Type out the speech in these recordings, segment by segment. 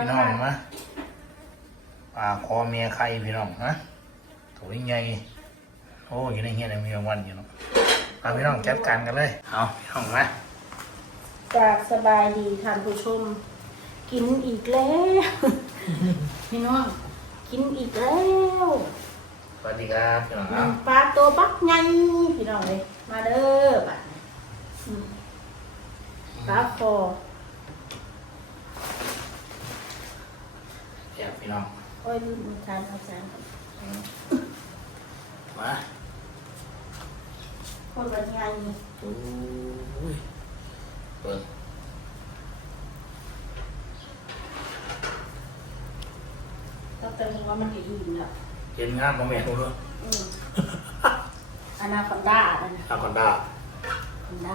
พี่น้องมาปลาคอเมียไข่พี่น้องฮะตัวยังไงโอ้ยในเฮียในมีรางวัลอยู่เนาะเอาพี่น้องจัดการกันเลย เอาพี่น้องมากราบสบายดีท่านผู้ชม กินอีกแล้ว พี่น้อง กินอีกแล้วสวัสดีครับพี่น้องครับปลาตัวบักไงพี่น้องเลย มาเด้อบัดนี้อืมปลาคอ แอบพี่ น้องโอ้ยลืมอาจารย์อาจารมาคนบักไงโอ้ยเปิดก็เตือนว่ามันจะอิ่แล้วเห็นงานมาแม่ทุกเรื่องอืมอนาคอนด้าอันนะอาคอนด้าคอนด้า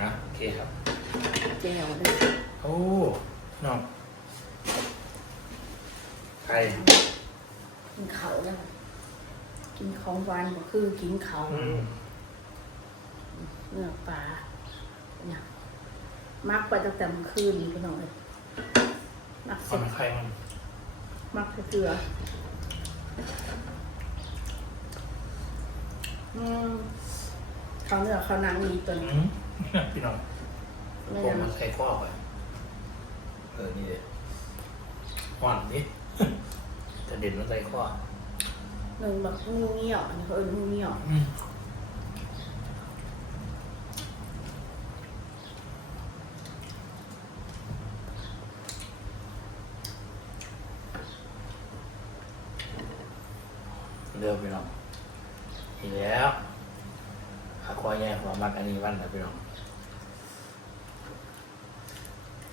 นะโอเคครับ เจียวด้วยโอ้น้อง ข่กินเขาแล้วกินของหวานก็คือกินเขาอืมเนื้อปลาเนี่ยมักไปตั้งแต่เมื่อคืนพี่น้องเลยมักคเสร็นจไข่มันมักเกลืออืมเขาเนื้อเขานางมีตัวอืนี้มพี่น้องไม่ผมนมันไข่ข้อไปเออนี่เลยหวานนิด จะเด่นมันไข่ข้อหนึ่งแบบงูเงี้ยวอันนี้เขาเอิ้นงูเงี้ยวอืมเร็วพี่น้องอีกแล้วหาควายแย่หัวมักอันนี้วันนะพี่น้อง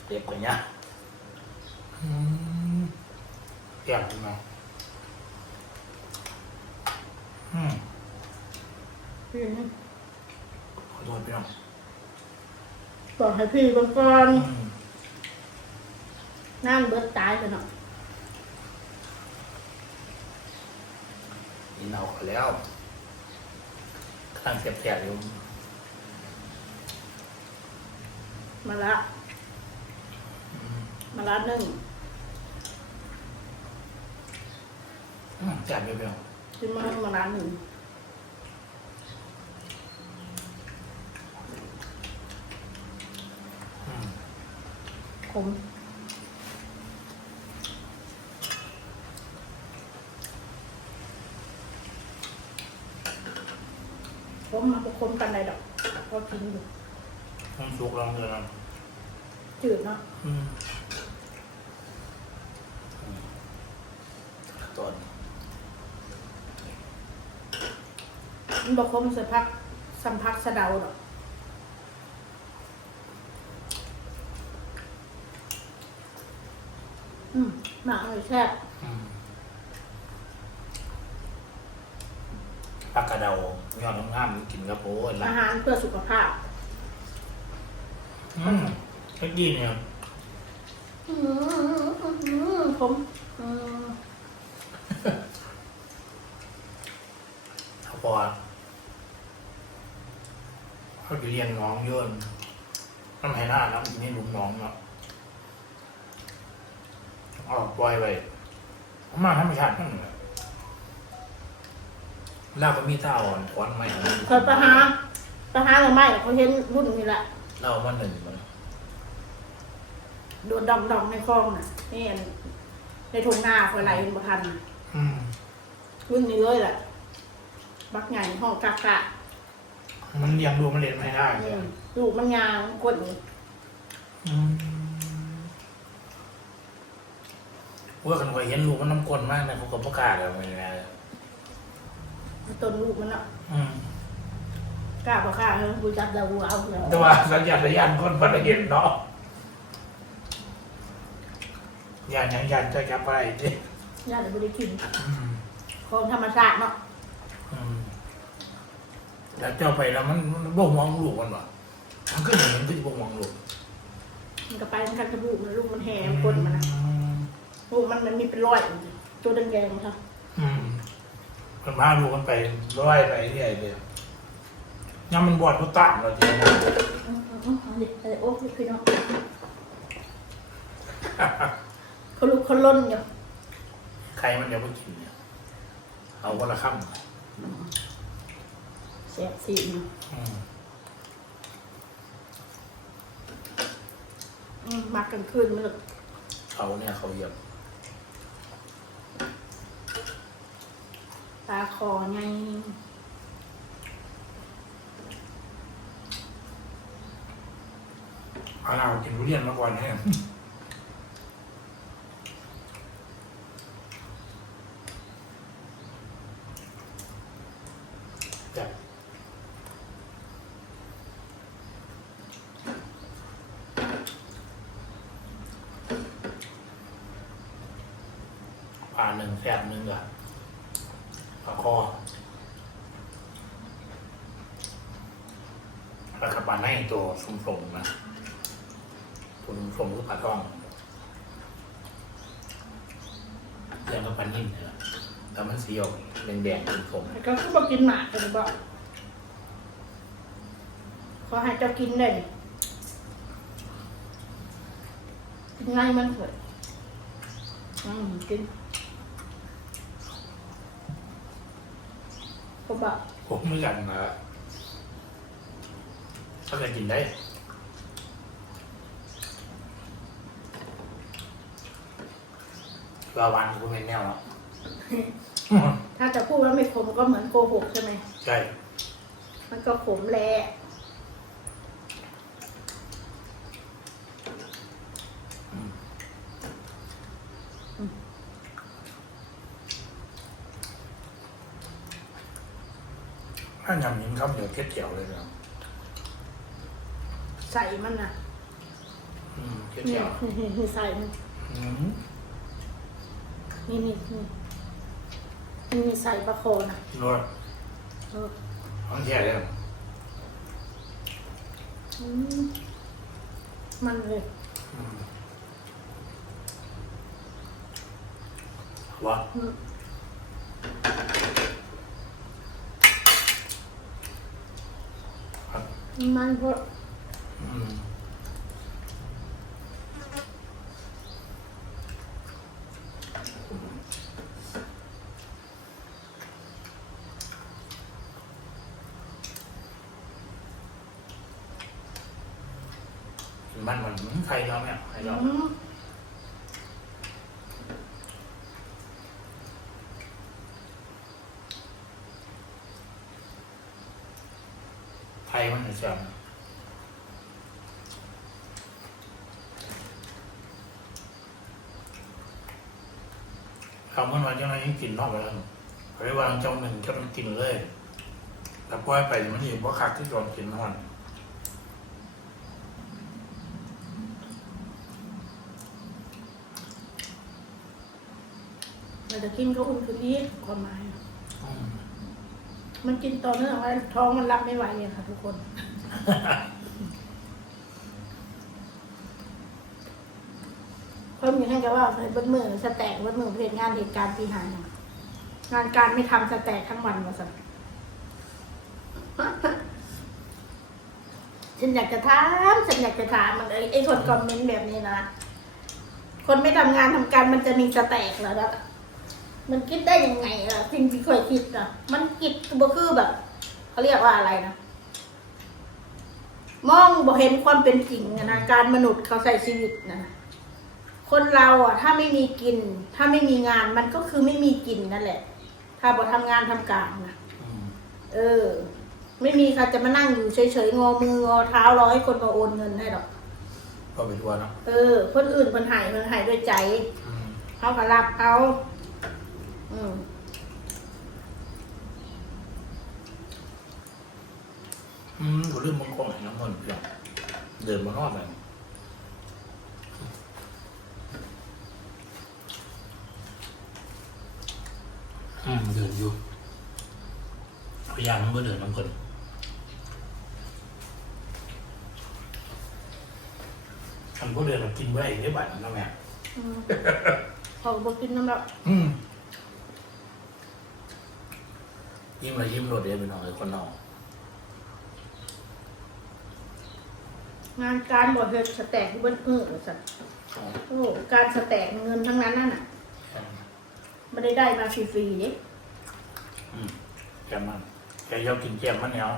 เจ็บกันเนี่ยอืม เกี่ยงพี่น้องอืมพี่นี่ขอโทษพี่น้องบอกให้พี่บางก่อนอืมนั่นเบิดตายไปเนาะกินเอากันแล้วข้างเสียบแฉะอยู่มาละมาละหนึ่ง อืมแฉะอยู่พี่น้องขึ้นมามาละหนึ่งอืมขมขมมาก็ขมกันได้ดอกก็กินอยู่มันสุกลองเลยนะจืดเนาะอืมอืมต้น มันบอกขมสัพักสัมผักสะเดาดอกอืมหมาเลยแซ่บอืมปลากระเดายอดงามๆกินกับโอ้ยละอาหารเพื่อสุขภาพ อืมเมื่อกี้เนี่ยอืมอืมผมอืมเขาพอ เขาจะเลี้ยงน้องเยอะน้ำไหหน้าน้ำกินให้ลุงน้องเนาะเอาปล่อยไปเอามาธรรมชาตินั่นแหละลากก็มีเต้าอ่อนควันใหม่ของมันเคยไปหาไปหาหรือไม่เขาเห็นรุ่นนี้แหละเล่ามาหนึ่งมันโดนดองดองในคลองน่ะนี่อันในทุ่งนาคอยไหลเป็นประทันน่ะอืมรุ่นนี้เลยแหละบักใหญ่ห้องกากะ มันเลี้ยงดูมันเรียนไม่ได้อืเลยมลูกมันยาวกดนี่อืมว่ากันก็เห็นลูกมันน้ำกลนมากนะเขาก็ประกล้าศแล้วไม่ไงต้นลูกมันอะอืมกล้าบอกกล้าเฮ้ยกูจับดาวกูเอาเลยแต่ว่าสัญญาณสัญญาณคนพันเย็นเนาะยานยังยันจะกลับไปดิย่าเดี๋ยวกูได้กินอืมของธรรมชาติเนาะอืม แล้วเจ้าไปแล้วมันมันบ่งมองลูกมันวะมันก็อย่างนี้มันก็จะบ่งมองลูกมันก็ไปมันกันกับลูกมันลูกมันแหงกดมันนะอืมลูกมันมันมีเป็นรอยตัวแดงๆครับอืมมันพาลูกมันไปร้อยไปเรื่อยเลยงั้นมันบอดมันต่ำเราทีนี้อืมอืมอืมเอาดิเอาดิโอ้ยพี่น้องคนลุกคนล้นอยู่ใครมันเดี๋ยวไปกินเนี่ยเอาวันละค่ เสียบสีอยู่ำอืมอืมมักกันคืนมันเลยเขาเนี่ยเขาเหยียบตาคอไงเอาเรากินทุเรียนมาก่อนแห้งจับป หนึ่งแซ่บหนึ่งกับปลาคอแล้วกับปลาในตัวสุ่มนะคุณชมคือปลาทองเรื่องกับปลานิ่มเนี่ยแต่มันสีออกแดงๆคุณชมแล้วก็คือบอกกินหมากกันบอกขอให้เจ้ากินเลยกินง่ายมันเถิดอืมกิน เขาบอกผมไม่กันนะถ้าจะกินได้ปลาวันก็เป็นแนวแล้วถ้าจะพูดแล้วไม่ขมก็เหมือนโกหกใช่ไหมใช่ มันก็ขมแหละ ถ้ายำนิ้มครับเดี๋ยวเทียบเจียวเลยนะใส่มันนะอืมเทียบเนี่เจียยวนี่นี่ใส่มันอืมนี่นี่นี่นี่ใส่ปลาโคนะนวดเออท้องแช่เลยนะอืมมันเลยอืมว่าอืม มันเพราะอืมมันมันใครยอมเนี่ยใครยอม อืมไทยมันจะคำว่าวันเจ้าหน้าที่กินนอกไปแล้วเขาเรียกว่าเจ้าหนึ่งเจ้าต้องกินเลยแต่ปล่อยไปมันอยู่เพราคักที่โดนกินนอนเราจะกินก็อุ่นขึ้นอีกความหมาย มันกินต่อเนื่องไว้ท้องมันรับไม่ไหวเนี่ยค่ะทุกคน เพิ่มอย่างให้กับว่าเบิ้ลมือสแต็กเบิ้ลมือเพลงงานเหตุการณ์ปีหาเนี่ยงานการไม่ทำสแต็กทั้งวันมาสักฉันอยากจะถามฉันอยากจะถามมันไอ้ไอ้คนคอมเมนต์แบบนี้นะ คนไม่ทำงานทำการมันจะมีสแต็กเหรอล่ะ มันคิดได้ยังไงล่ะสิ่งที่เคยคิดอะมันคิดบ่คือแบบเขาเรียกว่าอะไรนะมองบ่เห็นความเป็นจริงอะนะการมนุษย์เขาใช้ชีวิตนะคนเราอะ ถ้าไม่มีกิน ถ้าไม่มีงานมันก็คือไม่มีกินนั่นแหละ ถ้าบ่ทำงานทำการนะอืมเออ ไม่มีใครจะมานั่งอยู่เฉยๆงอมืองอเท้ารอให้คนมาโอนเงินให้หรอกก็ไปทัวร์เนาะเออ คนอื่นคนหายคนหายด้วยใจอืมเขาก็รับเขา อืมอืมกูลืมมังกรให้น้ำมันเพียงเดินมานอกเลยอืมเดินอยู่พยายามมันก็เดินน้ำคนมันก็เดินมากินไว้ได้บัตรนะแม่อืมเขาก็บอกกินน้ำแบบอืม ยิ้มเลยยิ้มโดดเดียวไปหน่อยคนนอกงานการบอเฮ็ดสแต็กที่เบิ้ลเออสัตว์โอ้การสแต็กเงินทั้งได้ได้มาฟรีๆนี่อืมแกมันแกยอกินแกมมันเหนียว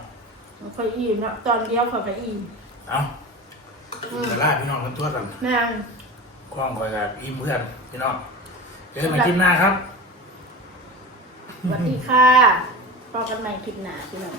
มันค่อยอิ่มเนาะตอนเดียวค่อยก็อิ่มเอาเดี๋ยวลาพี่น้องกันทั่วกันแม่งกล้องคอยกับอิ่มเพื่อนพี่น้องเจอกันใหม่คลิปหน้าครับสวัสดีค่ะ พอกันใหม่คลิปหน้าพี่น้อง